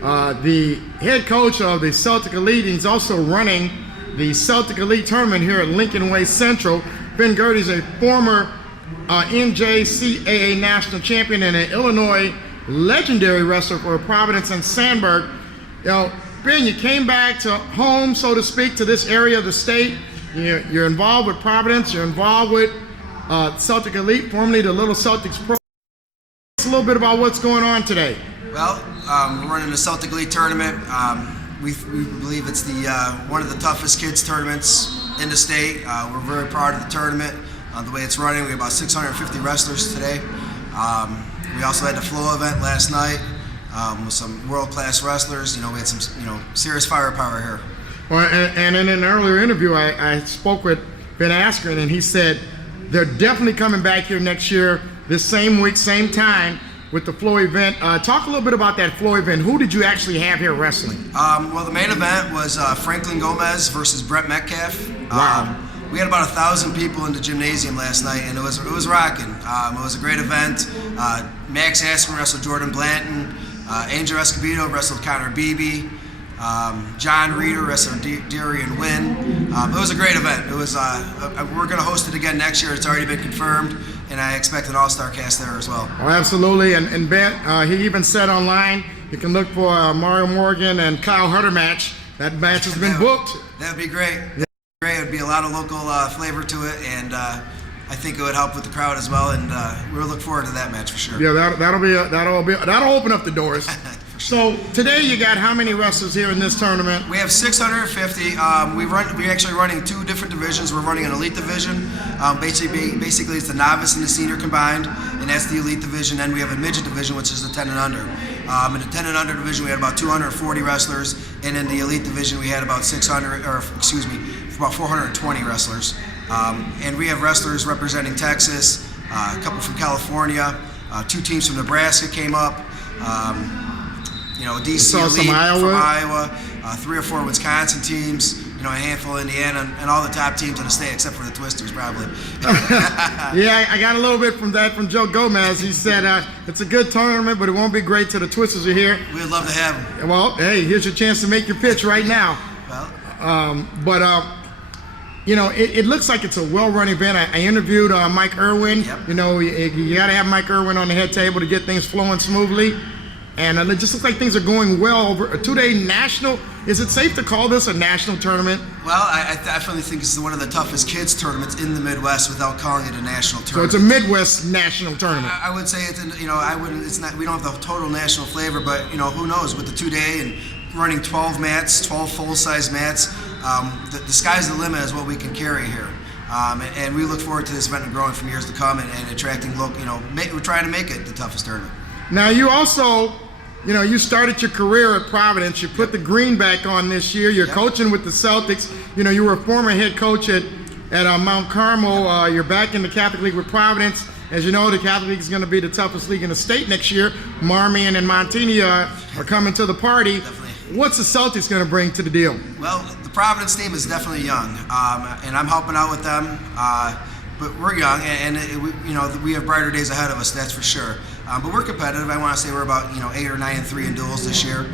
the head coach of the Celtic Elite. He's also running the Celtic Elite tournament here at Lincoln Way Central. Ben Gertie is a former NJCAA national champion and an Illinois legendary wrestler for Providence and Sandburg. You know, Ben, you came back to home, so to speak, to this area of the state. You're involved with Providence. You're involved with Celtic Elite, formerly the Little Celtics Pro. Tell us a little bit about what's going on today. Well, we're running the Celtic Elite tournament. We believe it's the one of the toughest kids tournaments in the state. We're very proud of the tournament, the way it's running. We have about 650 wrestlers today. We also had the Flow event last night with some world-class wrestlers. You know, we had some serious firepower here. Well, and in an earlier interview, I spoke with Ben Askren, and he said they're definitely coming back here next year, this same week, same time, with the Flow event. Talk a little bit about that Flow event. Who did you actually have here wrestling? Well, the main event was Franklin Gomez versus Brett Metcalf. Wow. We had about 1,000 people in the gymnasium last night, and it was rocking. It was a great event. Max Askren wrestled Jordan Blanton. Angel Escobedo wrestled Connor Beebe. John Reeder wrestled Darian Wynn. It was a great event. It was. We're going to host it again next year. It's already been confirmed, and I expect an all-star cast there as well. Oh, absolutely. And Ben, he even said online, you can look for Mario Morgan and Kyle Hutter match. That match has been booked. That would be great. It would be a lot of local flavor to it, and I think it would help with the crowd as well. And we'll look forward to that match for sure. Yeah, that'll open up the doors. So today you got how many wrestlers here in this tournament? We have 650. We're actually running two different divisions. We're running an elite division. Basically it's the novice and the senior combined, and that's the elite division. Then we have a midget division, which is the 10 and under. In the 10 and under division, we had about 240 wrestlers, and in the elite division, we had about 420 wrestlers. And we have wrestlers representing Texas, a couple from California, two teams from Nebraska came up. DC Elite from Iowa, 3 or 4 Wisconsin teams, a handful of Indiana, and all the top teams in the state except for the Twisters, probably. Yeah, I got a little bit from that from Joe Gomez. He said it's a good tournament, but it won't be great till the Twisters are here. We'd love to have them. Well, hey, here's your chance to make your pitch right now. Well, it looks like it's a well-run event. I interviewed Mike Irwin. Yep. You got to have Mike Irwin on the head table to get things flowing smoothly. And it just looks like things are going well over a 2-day national. Is it safe to call this a national tournament? Well, I definitely think it's one of the toughest kids tournaments in the Midwest without calling it a national tournament. So it's a Midwest national tournament. I would say it's, I wouldn't. It's not. We don't have the total national flavor, but who knows with the 2-day and running 12 mats, 12 full-size mats. The sky's the limit is what we can carry here. And we look forward to this event and growing from years to come and attracting local. We're trying to make it the toughest tournament. Now you also. You started your career at Providence. You put the green back on this year. You're coaching with the Celtics. You were a former head coach at Mount Carmel. You're back in the Catholic League with Providence. As you know, the Catholic League is going to be the toughest league in the state next year. Marmion and Montini are coming to the party. Definitely. What's the Celtics going to bring to the deal? Well, the Providence team is definitely young, and I'm helping out with them. But we're young, and we have brighter days ahead of us. That's for sure. But we're competitive. I want to say we're about 8 or 9-3 in duels this year.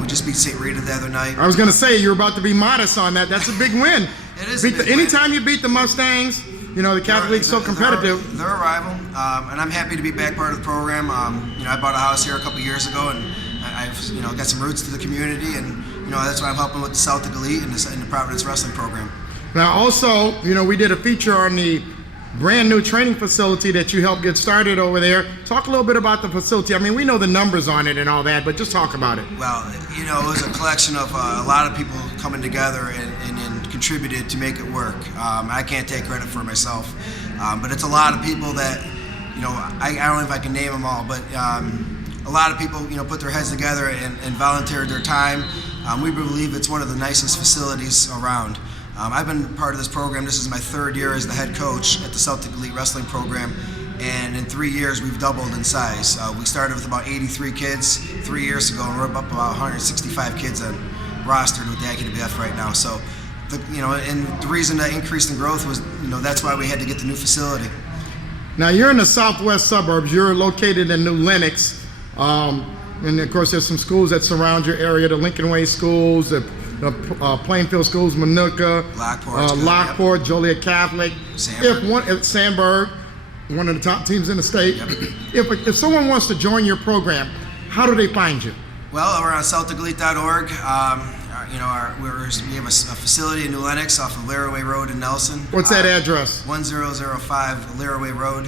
We just beat St. Rita the other night. I was going to say you're about to be modest on that. That's a big win. It is. Anytime you beat the Mustangs, the Catholic League's so competitive. They're a rival, and I'm happy to be back part of the program. I bought a house here a couple years ago, and I've got some roots to the community, and that's why I'm helping with the Celtic Elite and the Providence Wrestling Program. Now, also, we did a feature on the brand new training facility that you helped get started over there. Talk a little bit about the facility. I mean, we know the numbers on it and all that, but just talk about it. Well, it was a collection of a lot of people coming together and contributed to make it work. I can't take credit for it myself, but it's a lot of people that, I don't know if I can name them all, but a lot of people, put their heads together and volunteered their time. We believe it's one of the nicest facilities around. I've been part of this program. This is my 3rd year as the head coach at the Celtic Elite Wrestling Program, and in 3 years we've doubled in size. We started with about 83 kids 3 years ago, and we're up about 165 kids rostered with the IKWF right now. So, and the reason that increased in growth was, that's why we had to get the new facility. Now you're in the southwest suburbs. You're located in New Lenox. And of course, there's some schools that surround your area, the Lincoln Way schools, the Plainfield schools, Manuka, Lockport, Joliet Catholic, Sandburg, one of the top teams in the state. Yep. If someone wants to join your program, how do they find you? Well, we're on CelticElite.org. We have a facility in New Lenox off of Laraway Road in Nelson. What's that address? 1005 Laraway Road.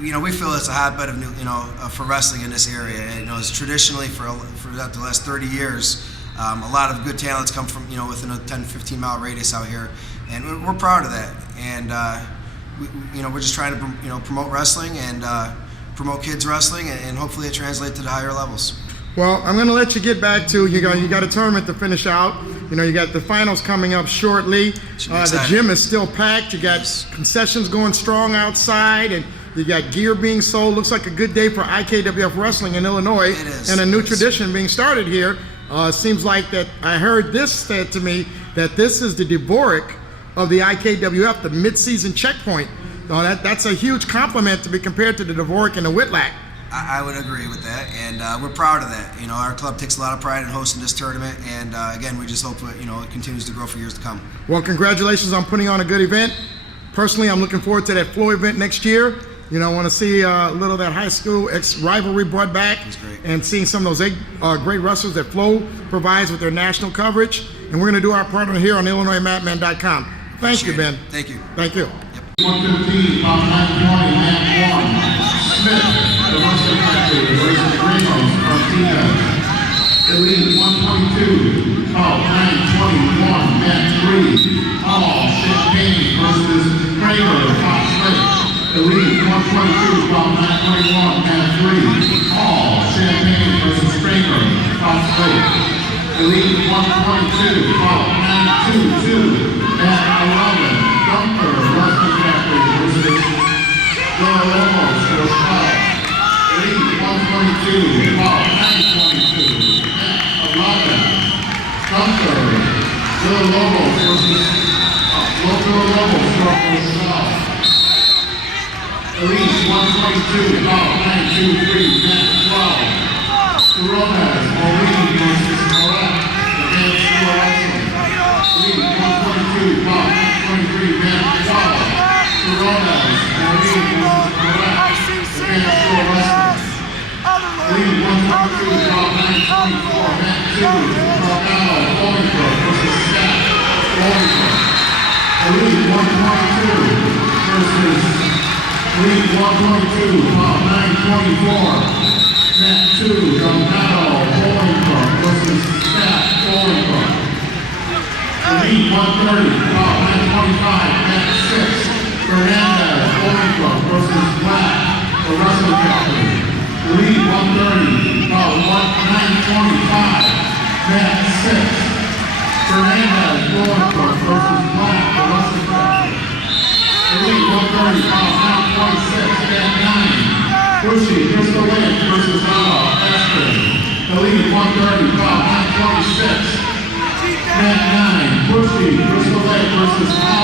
We feel it's a hotbed of for wrestling in this area. It's traditionally for the last 30 years, a lot of good talents come from within a 10-15 mile radius out here, and we're proud of that. And we're just trying to promote wrestling and promote kids wrestling, and hopefully it translates to the higher levels. Well, I'm going to let you get back to you got a tournament to finish out. You got the finals coming up shortly. The gym is still packed. You got concessions going strong outside, and you got gear being sold. Looks like a good day for IKWF wrestling in Illinois. It is. And a new tradition being started here. Seems like that I heard this said to me that this is the Dvorak of the IKWF, the mid-season checkpoint. That's a huge compliment to be compared to the Dvorak and the Whitlack. I would agree with that, and we're proud of that. Our club takes a lot of pride in hosting this tournament, and again, we just hope it continues to grow for years to come. Well, congratulations on putting on a good event. Personally, I'm looking forward to that Flow event next year. I want to see a little of that high school rivalry brought back, and seeing some of those great wrestlers that Flow provides with their national coverage. And we're going to do our part here on IllinoisMatman.com. Thank you, Ben. Thank you. Thank you. 115, about 920, man 1. Smith, the Western Country, versus the Greenhouse, Martina. Elite 122, about 921, man 3. Hall, Champagne versus Kramer, Top Smith. Elite 122, about 921, man 3. Hall, Champagne versus Kramer, Top Smith. Elite 122, about 922, man 11. Dunker, Western Country versus Villalobos, Rochelle. Elite 122, about 922, man 11. Dunker, Villalobos versus Villalobos from Rochelle. Elite 122, about 923, man 12. Coronas, Maureen versus Morat, against School Wrestling. Elite 122, about 923, man 12. Coronas, Maureen versus Morat, against School Wrestling. Elite 122, about 924, man 2. Delgado, Bolingbrook versus Scott, Bolingbrook. Elite 122 versus Elite 122, about 924. Net 2, Delgado, Bolingbrook versus Scott, Bolingbrook. Elite 130, about 925, net 6. Fernandez, Bolingbrook versus Black, the Wrestling Company. Elite 130, about 925, net 6. Fernandez, Bolingbrook versus Black, the Wrestling Company. Elite 130, about 926, net 9. Bushy, Crystal Lake versus Esther. Elite 130, about 926. Net 9. Bushy, Crystal Lake versus Esther.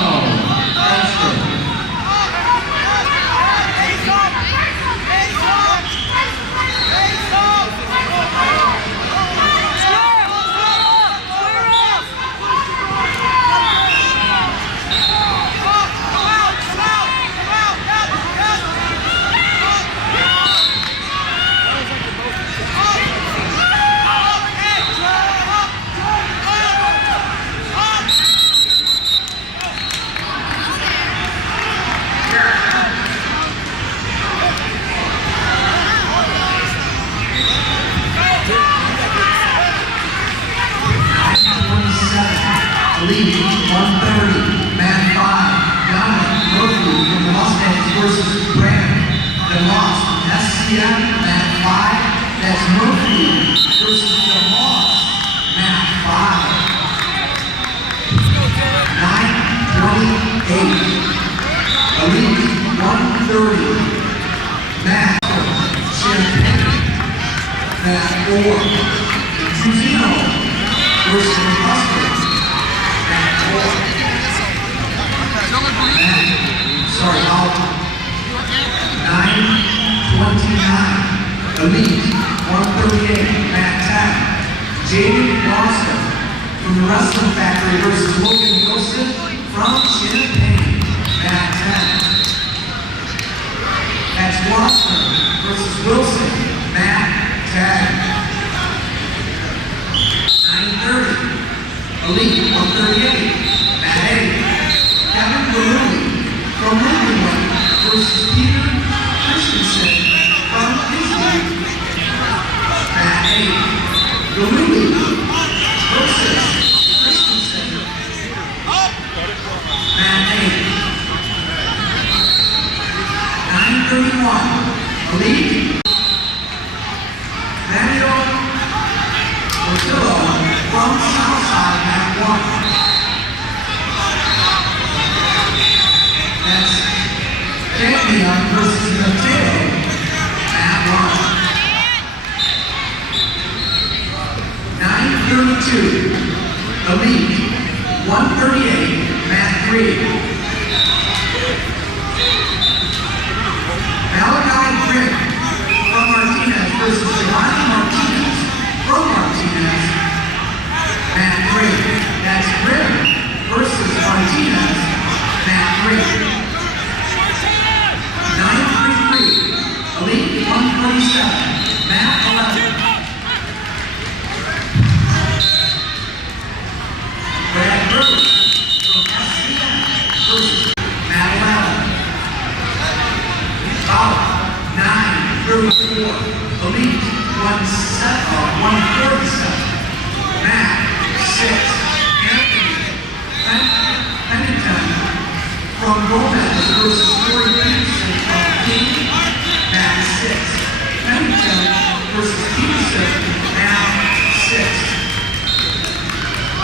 Elite 130, man 5, Dominic Murphy from the Los Angeles versus Brandon. DeMoss, SCM, man 5, that's Murphy versus DeMoss, man 5. 928. Elite 130, man Champagne, man 4. Trujillo versus McCusker. Sorry, 929. Elite 138, Matt Tapp. Jaden Boston from the Wrestling Factory versus Logan Wilson from Champaign. Matt Tapp. That's Boston versus Wilson. Matt Tapp. 930. Elite 138. Matt A. Kevin Baruni from Lindenwood versus Peter Christensen from Disney. Matt A. Baruni versus Christensen. Matt A. 931. Elite. Manuel Portillo from Southside at 1. That's Damian versus Mateo at 1. 932. Elite. 138. Matt 3. Malachi Grimm from Martinez versus Giovanni Martinez from Martinez. Matt Grimm. That's Grimm versus Martinez. Matt Grimm. 933. Elite 147. Matt 11. Brad Bruce from SCM versus Matt 11. Foul. 934. Elite 147. Matt 6. Anthony Pennington from Gomez versus Corey Peterson from King. Matt 6. Pennington versus Peterson. Matt 6.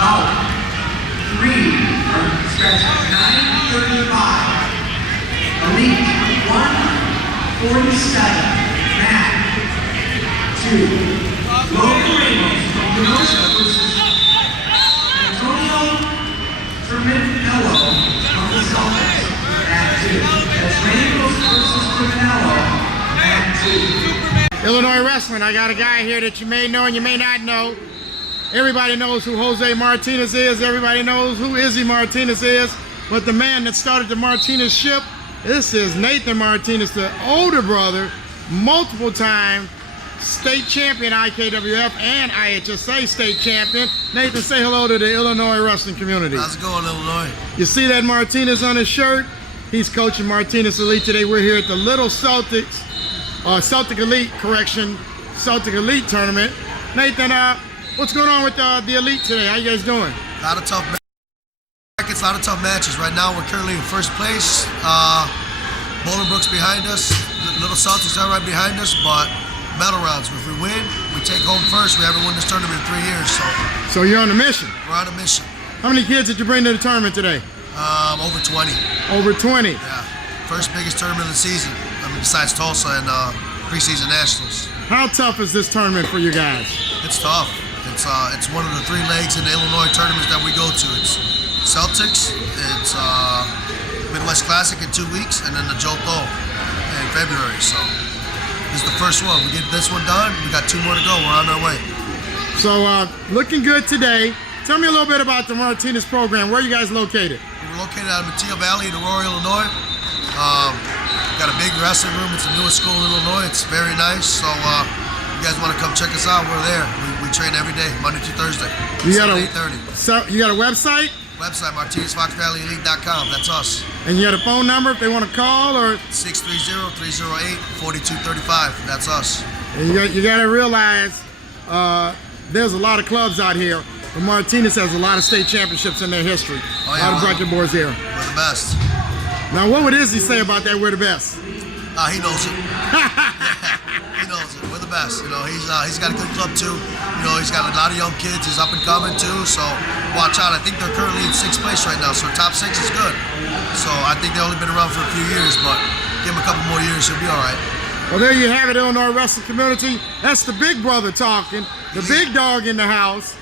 Foul. 935. Elite 147. Matt 2. Logan Ramos from Kenosha versus Antonio Terminello from the Celtics. Matt 2. That's Ramos versus Terminello. Matt 2. Illinois Wrestling, I got a guy here that you may know and you may not know. Everybody knows who Jose Martinez is. Everybody knows who Izzy Martinez is. But the man that started the Martinez ship, this is Nathan Martinez, the older brother, multiple time state champion IKWF and IHSA state champion. Nathan, say hello to the Illinois wrestling community. How's it going, Illinois? You see that Martinez on his shirt? He's coaching Martinez Elite today. We're here at the Little Celtics, Celtic Elite, Celtic Elite tournament. Nathan, what's going on with the Elite today? How you guys doing? A lot of tough brackets, a lot of tough matches. Right now, we're currently in first place. Bolingbrook's behind us. Little Celtics are right behind us, but medal rounds. If we win, we take home first. We haven't won this tournament in 3 years, So you're on a mission. we're on a mission. How many kids did you bring to the tournament today? Over 20. Over 20. Yeah. First biggest tournament of the season. I mean, besides Tulsa and preseason nationals. How tough is this tournament for you guys? It's tough. It's one of the 3 legs in the Illinois tournaments that we go to. It's Celtics, it's Midwest Classic in 2 weeks, and then the Johto in February. So this is the first one. We get this one done. We got 2 more to go. We're on our way. So looking good today. Tell me a little bit about the Martinez program. Where are you guys located? We're located out of Mateo Valley in Aurora, Illinois. Got a big wrestling room. It's the newest school in Illinois. It's very nice. So you guys want to come check us out? We're there. We train every day, Monday through Thursday. You got 8:30. you got a website? Website, MartinezFoxValleyElite.com. That's us. And you got a phone number if they want to call, or 630-308-4235. That's us. and you got to realize there's a lot of clubs out here, but Martinez has a lot of state championships in their history. Oh, yeah, a lot of bracket boards here. We're the best. Now, what would Izzy say about that? We're the best. He knows it. He knows it. We're the best. You know, he's got a good club too. You know, he's got a lot of young kids. He's up and coming too. So watch out. I think they're currently in 6th place right now. So top 6 is good. So I think they've only been around for a few years, but give him a couple more years, he'll be all right. Well, there you have it, Illinois wrestling community. That's the big brother talking, the big dog in the house,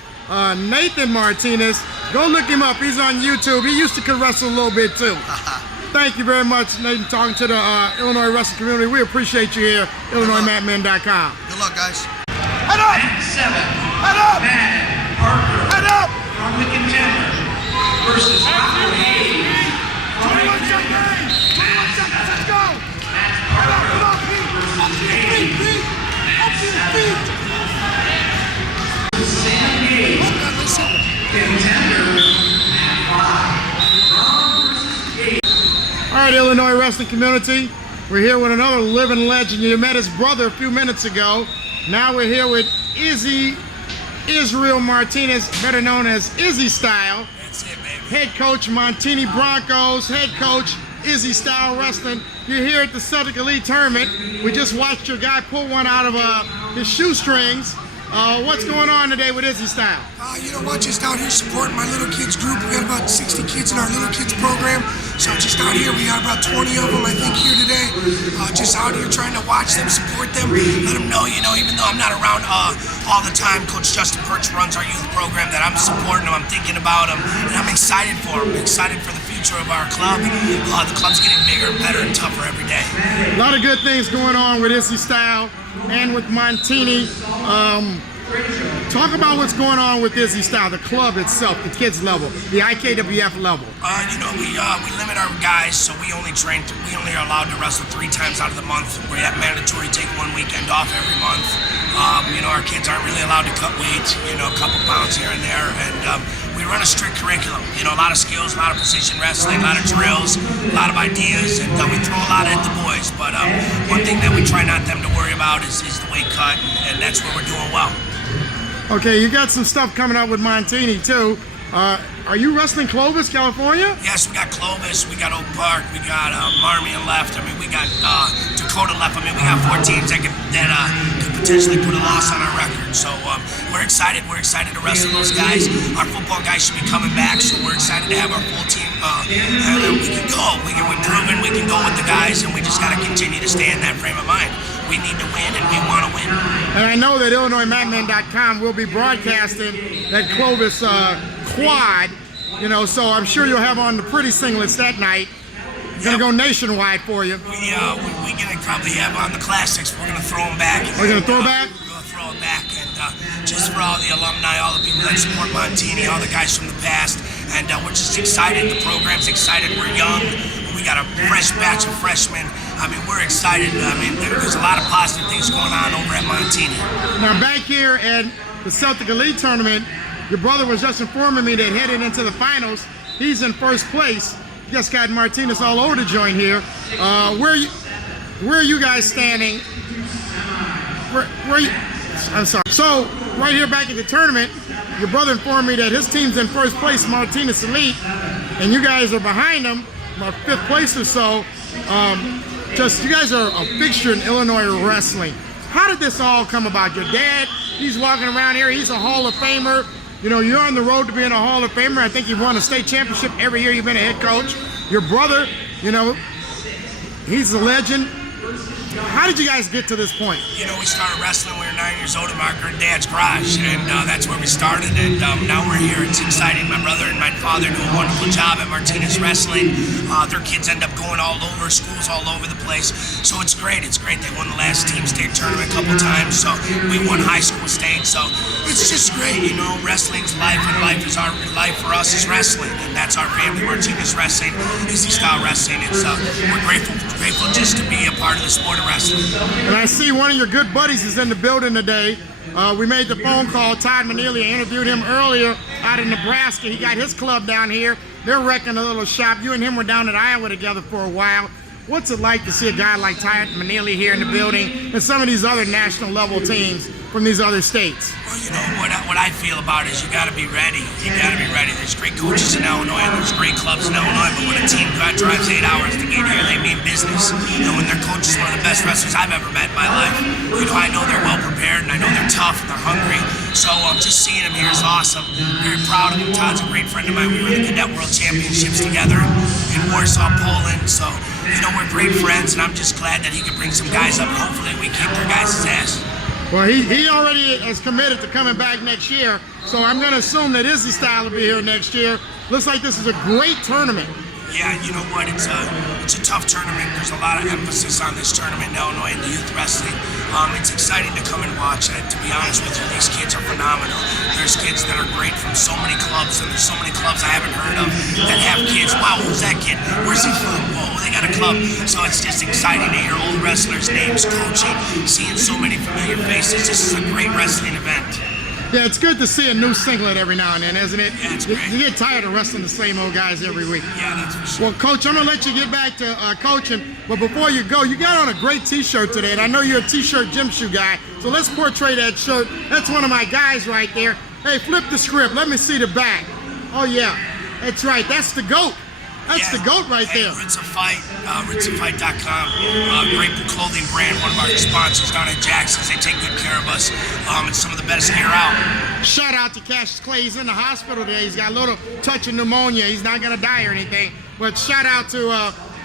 Nathan Martinez. Go look him up. He's on YouTube. He used to could wrestle a little bit too. Thank you very much, Nathan, talking to the Illinois wrestling community. We appreciate you here, IllinoisMatman.com. Good luck, guys. Head up! At 7, Head up! Matt Parker Head up! from the contender versus Rocco Hayes from the 21 second contender. game! 21 seconds, let's go! Matt Come on, Parker Pete! Up to versus your feet, Hayes. Pete! Up to your feet! Sam Hayes, contender at 5. All right, Illinois wrestling community. We're here with another living legend. You met his brother a few minutes ago. Now we're here with Izzy Israel Martinez, better known as Izzy Style. That's it, baby. Head coach Montini Broncos, head coach Izzy Style Wrestling. You're here at the Celtic Elite Tournament. We just watched your guy pull one out of his shoestrings. What's going on today with Izzy Style? You know what, just out here supporting my little kids group. We got about 60 kids in our little kids program. So just out here, we got about 20 of them, I think, here today. Just out here trying to watch them, support them, let them know, you know, even though I'm not around all the time, Coach Justin Perch runs our youth program, that I'm supporting them, I'm thinking about them, and I'm excited for them, excited for the future of our club. The club's getting bigger and better and tougher every day. A lot of good things going on with Izzy Style and with Montini. Talk about what's going on with Izzy Style, the club itself, the kids level, the IKWF level. You know, we limit our guys, so we only are allowed to wrestle 3 times out of the month. We have mandatory take 1 weekend off every month. You know, our kids aren't really allowed to cut weight, you know, a couple pounds here and there, and we run a strict curriculum. You know, a lot of skills, a lot of precision wrestling, a lot of drills, a lot of ideas, and we throw a lot at the boys. But one thing that we try not them to worry about is the weight cut, and that's where we're doing well. Okay, you got some stuff coming up with Montini too. Are you wrestling Clovis, California? Yes, we got Clovis, we got Oak Park, we got Marmion left. I mean, we got Dakota left. I mean, we got 4 teams that could potentially put a loss on our record. So we're excited. We're excited to wrestle those guys. Our football guys should be coming back, so we're excited to have our full team. And we can go. We're proven we can go with the guys, and we just got to continue to stay in that frame of mind. We need to win, and we want to win. And I know that IllinoisMadmen.com will be broadcasting that Clovis quad, you know, so I'm sure you'll have on the pretty singlets that night. Gonna go nationwide for you. We're gonna probably have on the classics. We're gonna throw them back. We're gonna throw back? We're gonna throw it back, and just for all the alumni, all the people that support Montini, all the guys from the past, and we're just excited. The program's excited. We're young. We got a fresh batch of freshmen. I mean, we're excited. I mean, there's a lot of positive things going on over at Montini. Now back here at the Celtic Elite Tournament, your brother was just informing me that headed into the finals, he's in first place. Just got Martinez all over the joint here. Where are you guys standing? I'm sorry. So right here back at the tournament, your brother informed me that his team's in first place, Martinez Elite, and you guys are behind him, about 5th place or so. You guys are a fixture in Illinois wrestling. How did this all come about? Your dad, he's walking around here, he's a Hall of Famer. You know, you're on the road to being a Hall of Famer. I think you've won a state championship every year you've been a head coach. Your brother, you know, he's a legend. How did you guys get to this point? You know, we started wrestling when we were 9 years old in my dad's garage, and that's where we started, and now we're here. It's exciting. My brother and my father do a wonderful job at Martinez Wrestling. Their kids end up going all over, schools all over the place, so it's great. It's great. They won the last team state tournament a couple times, so we won high school state, so it's just great. You know, wrestling's life, and life for us is wrestling, and that's our family. Martinez Wrestling, Izzy Style Wrestling. It's we're grateful just to be a part of the sport of wrestling. And I see one of your good buddies is in the building today. We made the phone call. Todd Manili, I interviewed him earlier out in Nebraska. He got his club down here. They're wrecking a little shop. You and him were down at Iowa together for a while. What's it like to see a guy like Todd Manili here in the building and some of these other national level teams from these other states? Well, you know, what I feel about it is you got to be ready. You got to be ready. There's great coaches in Illinois, and there's great clubs in Illinois, but when a team drives 8 hours to get here, they mean business. You know, when their coach is one of the best wrestlers I've ever met in my life, you know, I know they're well prepared, and I know they're tough, and they're hungry. So just seeing him here is awesome. Very proud of him. Todd's a great friend of mine. We were in the Cadet World Championships together in Warsaw, Poland. So, you know, we're great friends, and I'm just glad that he could bring some guys up, and hopefully we keep their guys' ass. Well, he already is committed to coming back next year, so I'm going to assume that Izzy Style will be here next year. Looks like this is a great tournament. Yeah, you know what? It's a tough tournament. There's a lot of emphasis on this tournament in Illinois in the youth wrestling. It's exciting to come and watch. And to be honest with you, these kids are phenomenal. There's kids that are great from so many clubs, and there's so many clubs I haven't heard of that have kids. Wow, who's that kid? Where's he from? Whoa, they got a club. So it's just exciting to hear old wrestlers' names, coaching, seeing so many familiar faces. This is a great wrestling event. Yeah, it's good to see a new singlet every now and then, isn't it? Yeah, it's You great. get tired of wrestling the same old guys every week. Yeah, that's for sure. Well, Coach, I'm going to let you get back to coaching, but before you go, you got on a great T-shirt today, and I know you're a T-shirt gym shoe guy, so let's portray that shirt. That's one of my guys right there. Hey, flip the script. Let me see the back. Oh, yeah. That's right. That's the GOAT. That's the GOAT right there. Rinse a Fight, rinseafight.com. Great clothing brand, one of our sponsors down at Jackson's. They take good care of us. It's some of the best gear out. Shout out to Cassius Clay. He's in the hospital today. He's got a little touch of pneumonia. He's not going to die or anything. But shout out to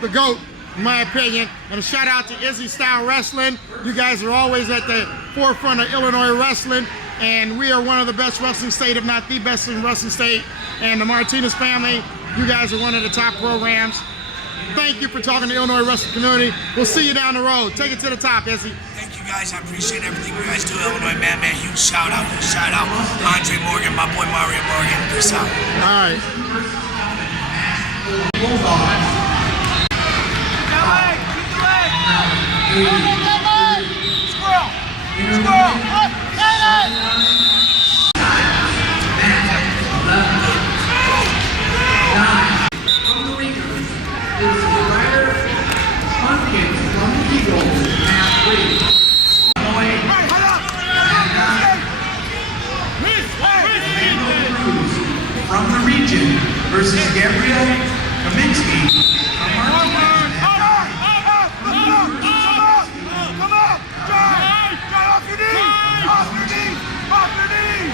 the GOAT, in my opinion. And a shout out to Izzy Style Wrestling. You guys are always at the forefront of Illinois wrestling. And we are one of the best wrestling state, if not the best wrestling state. And the Martinez family, you guys are one of the top programs. Thank you for talking to the Illinois wrestling community. We'll see you down the road. Take it to the top, Izzy. Thank you guys. I appreciate everything you guys do. Illinois man. Huge shout out. Andre Morgan, my boy Mario Morgan. Peace out. All right. From the ring is Ryder Pumpkin from the Eagles, half weight. From the region versus Gabriel Kaminsky from Martinez.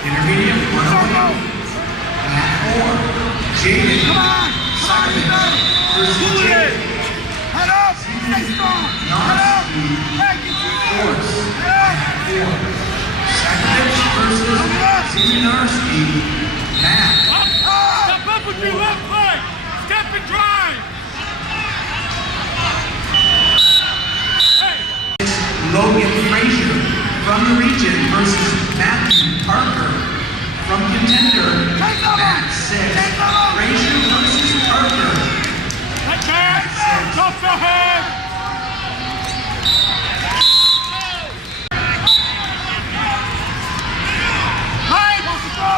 Intermediate 108. Mat 4. Jaden Simon versus Jaden. Head up! Stay strong! Head up! Hey, get you there! Force. Yeah! 4. Sakovich versus Siminarski. Mat. Step up with your left leg! Step and drive! Hey! Logan Frazier from the region versus Matthew Parker from Contender. Mat 6. Frazier versus Parker. Head back! Tough ahead! Hey! Watch it go!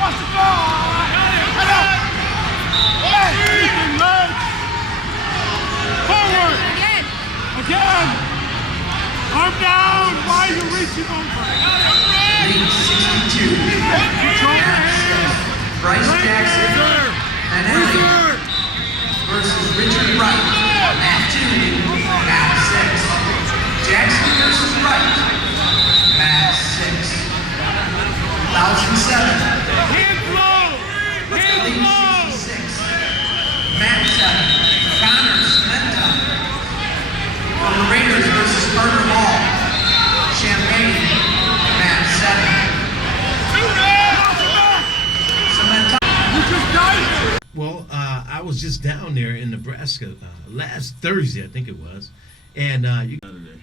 Watch it go! Head up! Hey! Keeping legs! Forward! Again! Arm down! Why are you reaching over? Lead 62. Control your hands! Bryce Jackson and Elliott versus Richard Wright. Mat 2. Mat 6. Jackson versus Wright. Mat 6. 1007. Hands low! Hands Lead low! 66. Mat 7. Connor Smenta from the Raiders versus Carter Hall. Champagne. Mat 7. Cementa. You just died! Well, I was just down there in Nebraska last Thursday, I think it was, and you. Saturday.